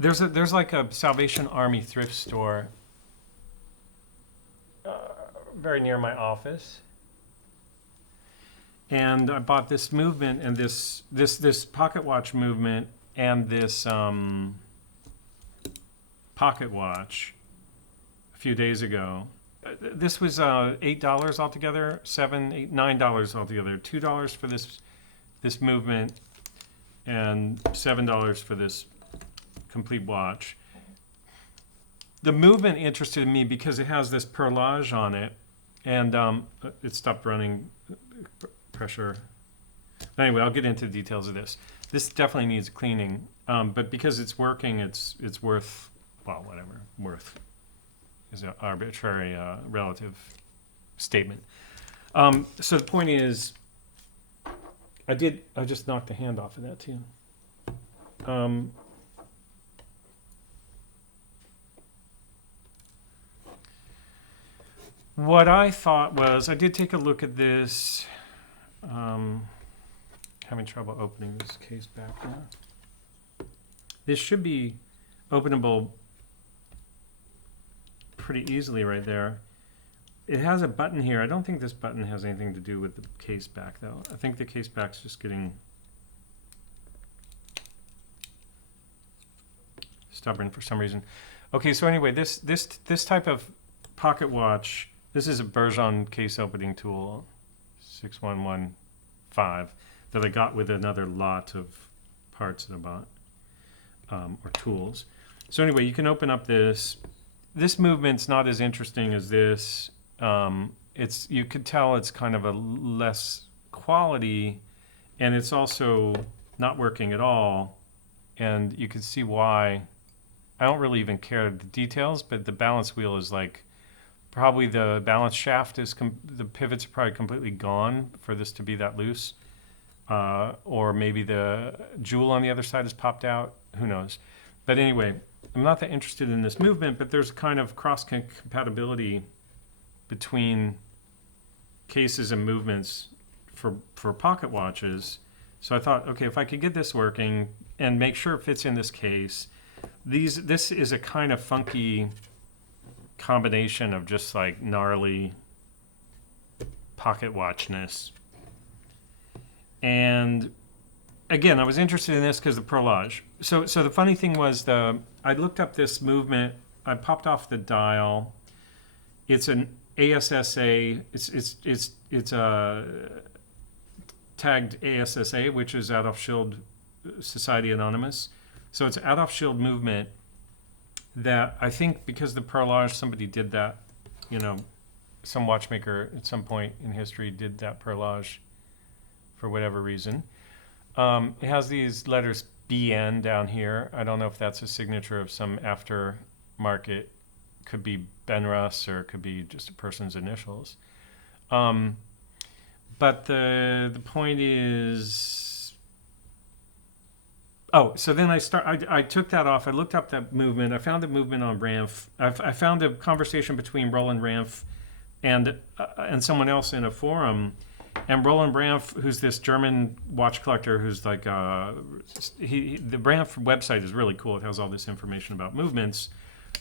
There's like a Salvation Army thrift store very near my office, and I bought this movement and this pocket watch movement and this pocket watch a few days ago. This was $8 altogether, $9 altogether. $2 for this movement and $7 for this complete watch. The movement interested me because it has this perlage on it, and it stopped running pressure. But anyway, I'll get into the details of this. This definitely needs cleaning, but because it's working, it's worth, well, whatever. Worth is an arbitrary relative statement. So the point is, I just knocked the hand off of that too. What I thought was, I did take a look at this. Having trouble opening this case back now. This should be openable pretty easily right there. It has a button here. I don't think this button has anything to do with the case back though. I think the case back's just getting stubborn for some reason. Okay, so anyway, this type of pocket watch, this is a Bergeon case opening tool, 6115, that I got with another lot of parts that I bought, or tools. So anyway, you can open up this. This movement's not as interesting as this. You could tell it's kind of a less quality, and it's also not working at all. And you can see why. I don't really even care the details, but the balance wheel is like, probably the balance shaft is, the pivots are probably completely gone for this to be that loose. Or maybe the jewel on the other side has popped out. Who knows? But anyway, I'm not that interested in this movement, but there's kind of cross-compatibility between cases and movements for pocket watches. So I thought, okay, if I could get this working and make sure it fits in this case, this is a kind of funky combination of just like gnarly pocket watchness. And again, I was interested in this because of the perlage. So the funny thing was, I looked up this movement. I popped off the dial. It's an ASSA. It's a tagged ASSA, which is Adolph Schild Society Anonymous. So it's Adolph Schild movement that I think because the perlage, somebody did that, some watchmaker at some point in history did that perlage for whatever reason. It has these letters BN down here. I don't know if that's a signature of some aftermarket. Could be Benrus or it could be just a person's initials. But the point is, so then I took that off. I looked up that movement. I found the movement on Ranfft. I found a conversation between Roland Ranfft and someone else in a forum. And Roland Ranfft, who's this German watch collector, who's like, the Ranfft website is really cool. It has all this information about movements.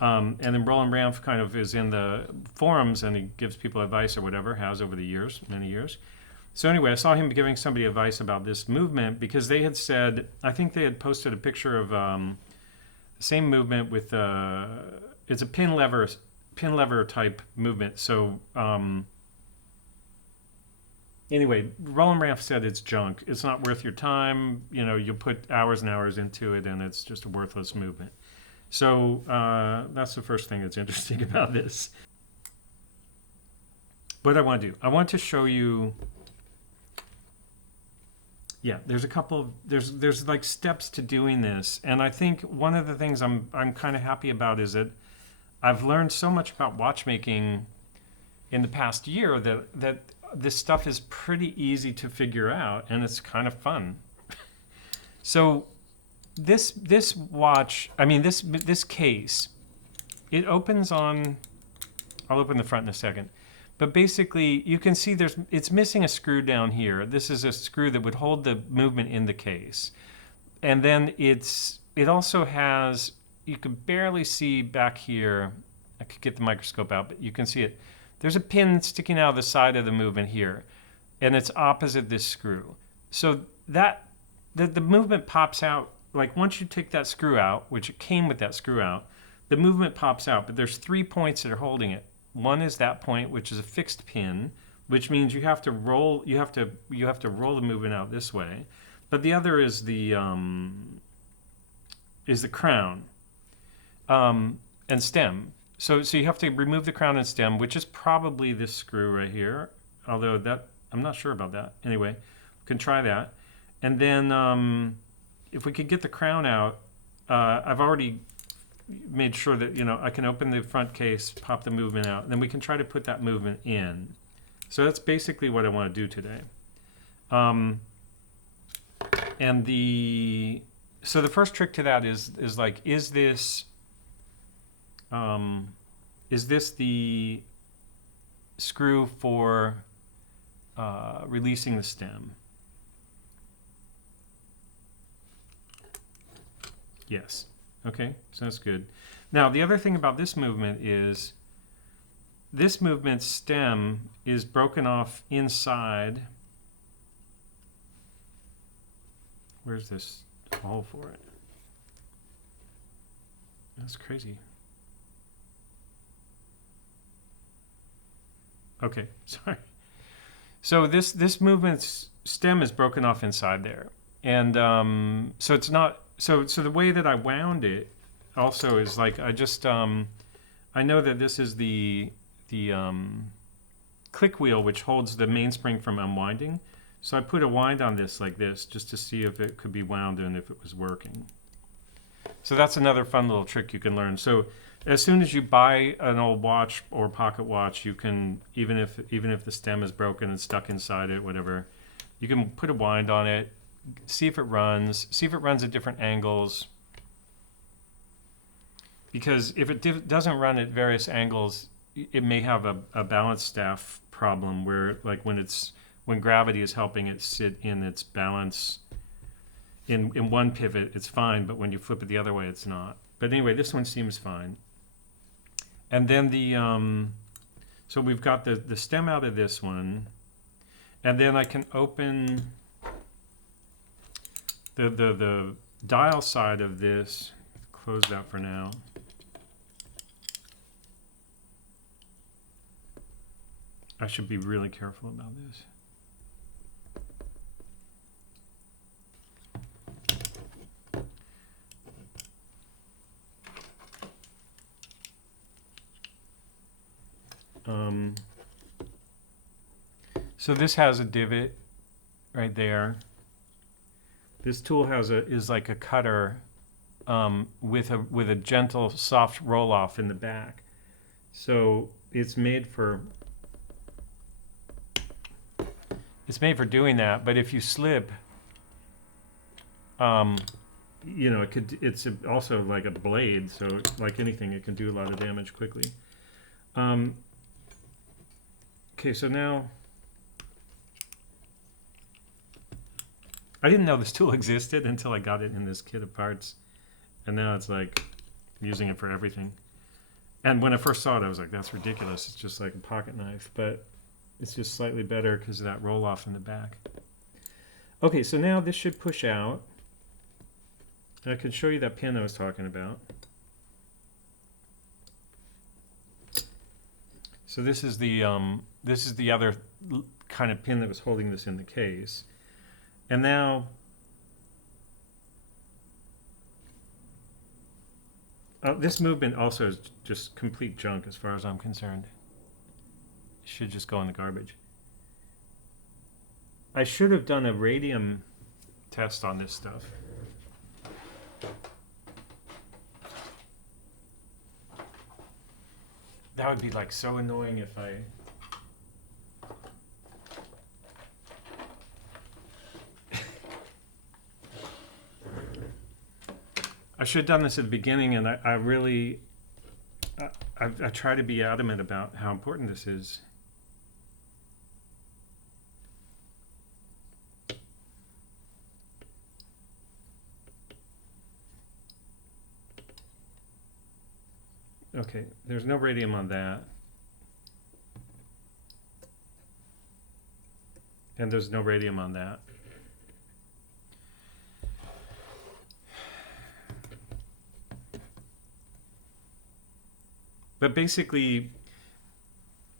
And then Roland Ranfft kind of is in the forums and he gives people advice or whatever, has over the years, many years. So anyway, I saw him giving somebody advice about this movement because they had said, I think they had posted a picture of the same movement with, it's a pin lever type movement. So, anyway, Roland Ranfft said it's junk. It's not worth your time. You'll put hours and hours into it, and it's just a worthless movement. So that's the first thing that's interesting about this. What I want to do, I want to show you. Yeah, there's a couple of there's like steps to doing this, and I think one of the things I'm kind of happy about is that I've learned so much about watchmaking in the past year that this stuff is pretty easy to figure out, and it's kind of fun. So this watch, this case, it opens on, I'll open the front in a second, but basically you can see it's missing a screw down here. This is a screw that would hold the movement in the case. And then it also has you can barely see back here. I could get the microscope out, but you can see it. There's a pin sticking out of the side of the movement here, and it's opposite this screw. So that the movement pops out, like once you take that screw out, which it came with that screw out, the movement pops out, but there's 3 points that are holding it. One is that point, which is a fixed pin, which means you have to roll the movement out this way. But the other is the crown and stem. So you have to remove the crown and stem, which is probably this screw right here. Although that I'm not sure about that. Anyway, we can try that. And then if we could get the crown out, I've already made sure that I can open the front case, pop the movement out, and then we can try to put that movement in. So that's basically what I want to do today. So the first trick to that is like, is this the screw for releasing the stem? Yes. Okay, so that's good. Now the other thing about this movement is this movement stem is broken off inside. Where's this hole for it? That's crazy. Okay, sorry. So this movement's stem is broken off inside there, and so it's not. So the way that I wound it also is like I just I know that this is the click wheel which holds the mainspring from unwinding. So I put a wind on this like this just to see if it could be wound and if it was working. So that's another fun little trick you can learn. So as soon as you buy an old watch or pocket watch, you can, even if the stem is broken and stuck inside it, whatever, you can put a wind on it, see if it runs at different angles. Because if it doesn't run at various angles, it may have a balance staff problem where, like, when gravity is helping it sit in its balance in one pivot, it's fine, but when you flip it the other way, it's not. But anyway, this one seems fine. And then so we've got the stem out of this one, and then I can open the dial side of this. Close that for now. I should be really careful about this. So this has a divot right there. This tool is like a cutter with a gentle, soft roll off in the back. So it's made for doing that. But if you slip, it's also like a blade. So like anything, it can do a lot of damage quickly. Okay, so now I didn't know this tool existed until I got it in this kit of parts, and now it's like I'm using it for everything. And when I first saw it, I was like, that's ridiculous. It's just like a pocket knife, but it's just slightly better because of that roll off in the back. Okay, so now this should push out. I can show you that pin I was talking about. So this is the other kind of pin that was holding this in the case. And now this movement also is just complete junk as far as I'm concerned. It should just go in the garbage. I should have done a radium test on this stuff. That would be like so annoying if I should have done this at the beginning, and I really try to be adamant about how important this is. Okay, there's no radium on that. And there's no radium on that. But basically,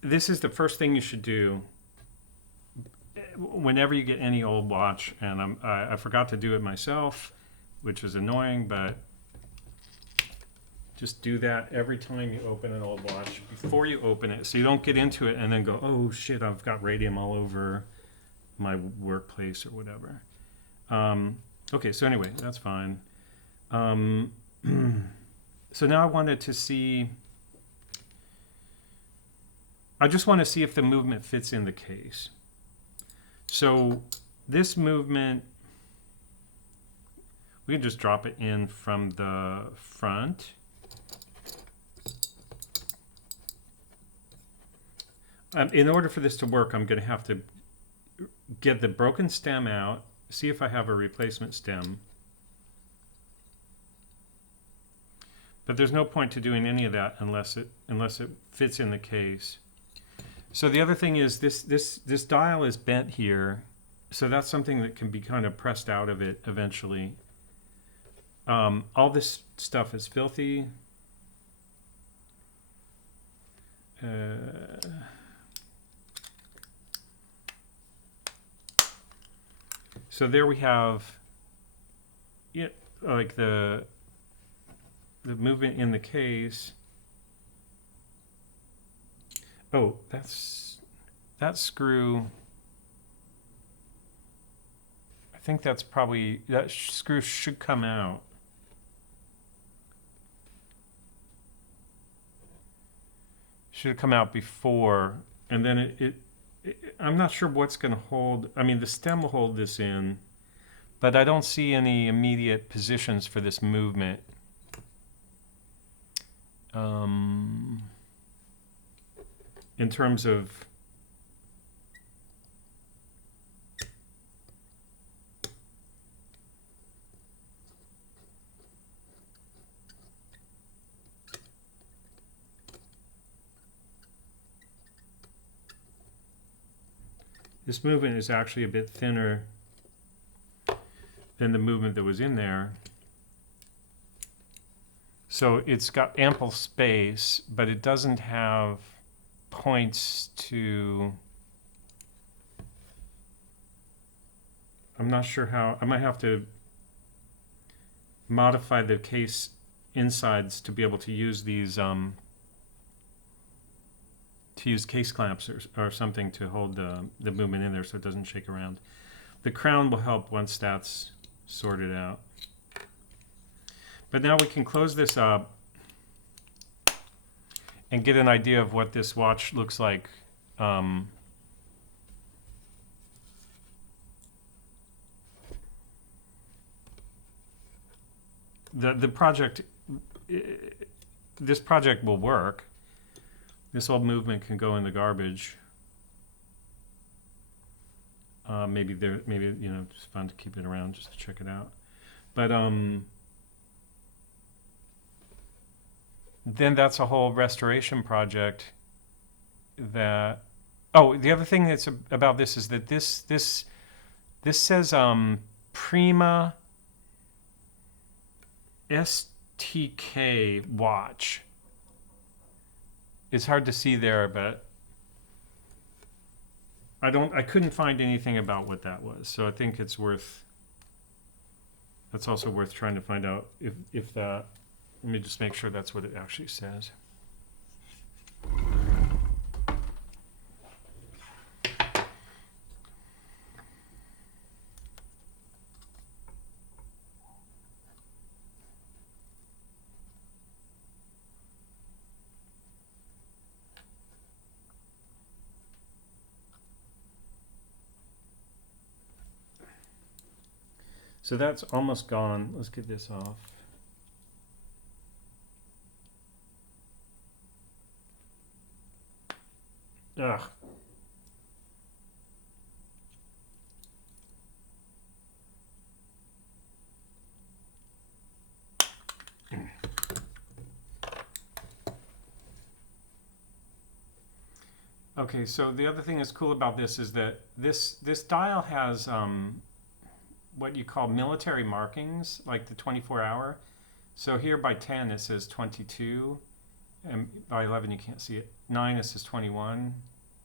this is the first thing you should do whenever you get any old watch. And I forgot to do it myself, which is annoying, but just do that every time you open an old watch before you open it, so you don't get into it and then go, oh shit, I've got radium all over my workplace or whatever. Okay, so anyway, that's fine. So now I wanted to see, I just want to see if the movement fits in the case. So this movement, we can just drop it in from the front. In order for this to work, I'm going to have to get the broken stem out, see if I have a replacement stem. But there's no point to doing any of that unless it fits in the case. So the other thing is this dial is bent here, so that's something that can be kind of pressed out of it eventually. All this stuff is filthy. So there we have, like the movement in the case. Oh, that screw. I think that's probably, that screw should come out. Should have come out before, and then I'm not sure what's going to hold. I mean, the stem will hold this in, but I don't see any immediate positions for this movement. In terms of this movement is actually a bit thinner than the movement that was in there. So it's got ample space, but it doesn't have points to... I'm not sure how... I might have to modify the case insides to be able to use these... to use case clamps or something to hold the movement in there so it doesn't shake around. The crown will help once that's sorted out. But now we can close this up and get an idea of what this watch looks like. The project, this project will work. This old movement can go in the garbage. Maybe it's fun to keep it around just to check it out. But then that's a whole restoration project. That the other thing that's about this is that this says Prima STK watch. It's hard to see there, but I couldn't find anything about what that was. So I think that's also worth trying to find out if that, let me just make sure that's what it actually says. So that's almost gone. Let's get this off. Ugh. Okay, so the other thing that's cool about this is that this dial has what you call military markings, like the 24-hour. So here by 10 it says 22, and by 11 you can't see it. 9 it says 21,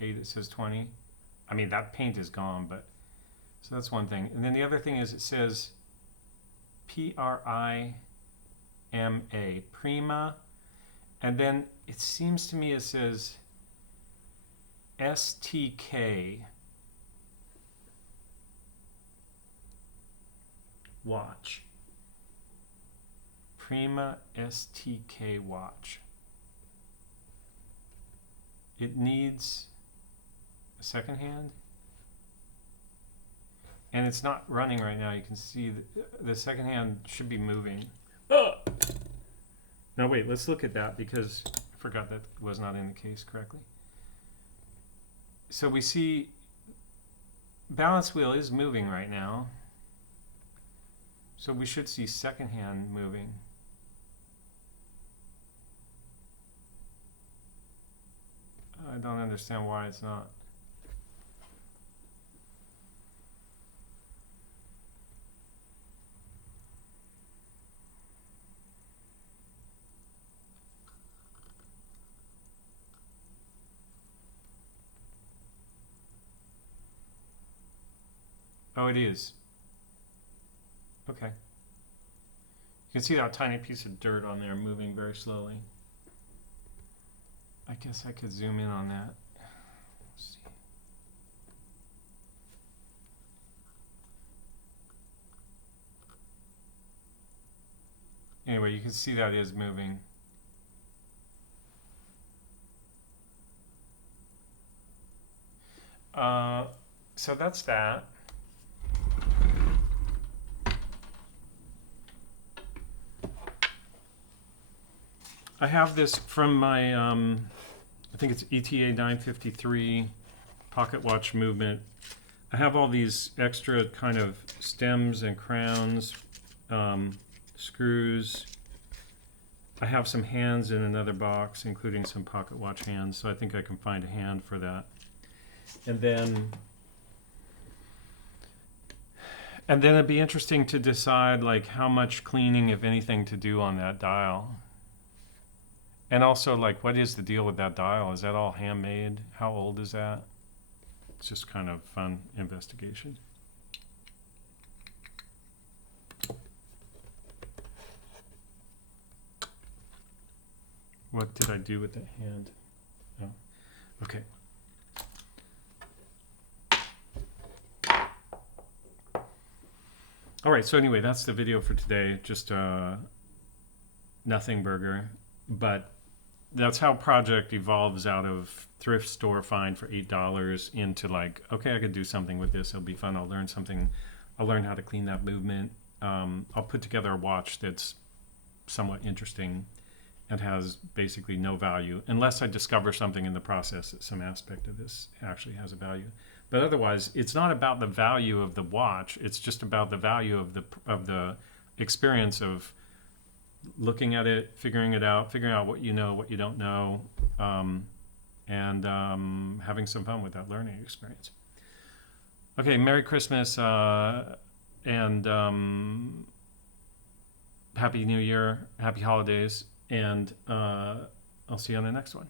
8 it says 20. I mean, that paint is gone, but so that's one thing. And then the other thing is it says PRIMA, prima, and then it seems to me it says STK watch. Prima STK watch. It needs a second hand, and it's not running right now. You can see the second hand should be moving. Now wait, let's look at that because I forgot that was not in the case correctly. So we see balance wheel is moving right now. So we should see second hand moving. I don't understand why it's not. Oh, it is. Okay. You can see that tiny piece of dirt on there moving very slowly. I guess I could zoom in on that. Let's see. Anyway, you can see that is moving. So that's that. I have this from my, I think it's ETA 953 pocket watch movement. I have all these extra kind of stems and crowns, screws. I have some hands in another box, including some pocket watch hands, so I think I can find a hand for that. And then it'd be interesting to decide like how much cleaning, if anything, to do on that dial. And also, like, what is the deal with that dial? Is that all handmade? How old is that? It's just kind of fun investigation. What did I do with that hand? Oh, okay. All right, so anyway, that's the video for today. Just nothing burger, but that's how project evolves out of thrift store find for $8 into like, okay, I could do something with this. It'll be fun. I'll learn something. I'll learn how to clean that movement. I'll put together a watch that's somewhat interesting and has basically no value unless I discover something in the process that some aspect of this actually has a value. But otherwise, it's not about the value of the watch. It's just about the value of the experience of looking at it, figuring out what you know, what you don't know, and having some fun with that learning experience. Okay, Merry Christmas and Happy New Year, Happy Holidays, and I'll see you on the next one.